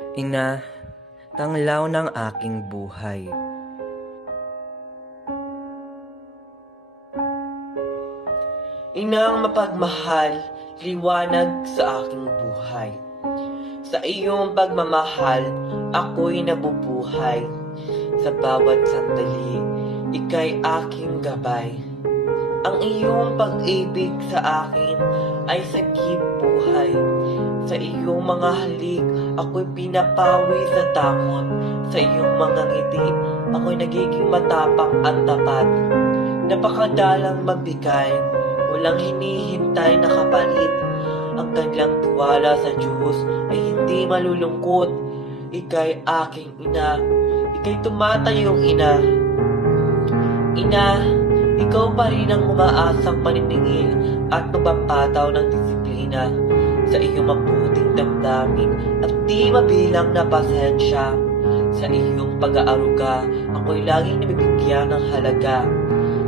Ina, tanglaw ng aking buhay. Inang mapagmahal, liwanag sa aking buhay. Sa iyong pagmamahal, ako'y nabubuhay. Sa bawat sandali, ikay aking gabay. Ang iyong pag-ibig sa akin ay sagip buhay. Sa iyong mga halik, ako'y pinapawi sa takot. Sa iyong mga ngiti, ako'y nagiging matapang at tapat. Napakadalang magbigay, walang hinihintay na kapalit. Ang kanilang tiwala sa Diyos ay hindi malulungkot. Ika'y aking ina, ika'y tumatayong ina. Ina, ikaw pa rin ang umaasang paniningil at magpapataw ng disiplina sa iyong mabuting damdamin at di mabilang na pasensya. Sa iyong pag-aaruga, ako'y laging nabibigyan ng halaga.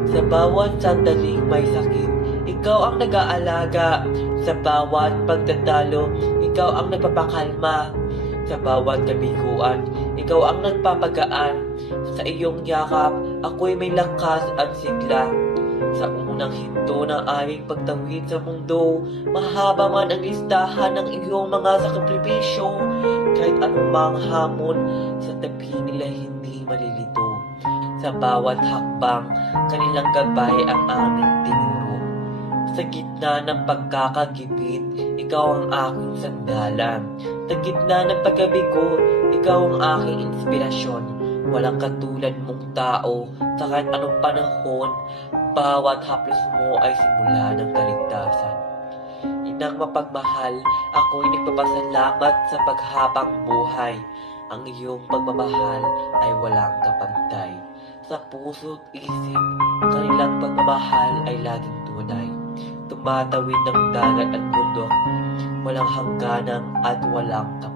Sa bawat sandaling may sakit, ikaw ang nag-aalaga. Sa bawat pagtatalo, ikaw ang nagpapakalma. Sa bawat kabiguan, ikaw ang nagpapagaan. Sa iyong yakap, ako'y may lakas at sigla. Sa unang hinto ng aming pagtawid sa mundo, mahaba man ang listahan ng iyong mga sakripisyo. Kahit anumang hamon, sa tabi nila hindi malilito. Sa bawat hakbang, kanilang gabay ang aming tinuro. Sa gitna ng pagkakagipit, ikaw ang aking sandalan. Sa gitna ng pagkabigo, ikaw ang aking inspirasyon. Walang katulad mong tao sa kahit anong panahon, bawat haplos mo ay simula ng kaligtasan. Inang mapagmahal, ako'y nagpapasalamat sa paghabang buhay. Ang iyong pagmamahal ay walang kapantay. Sa puso't isip, kanilang pagmamahal ay laging tunay. Tumatawid ng dagat at bundok, walang hangganan at walang kapantay.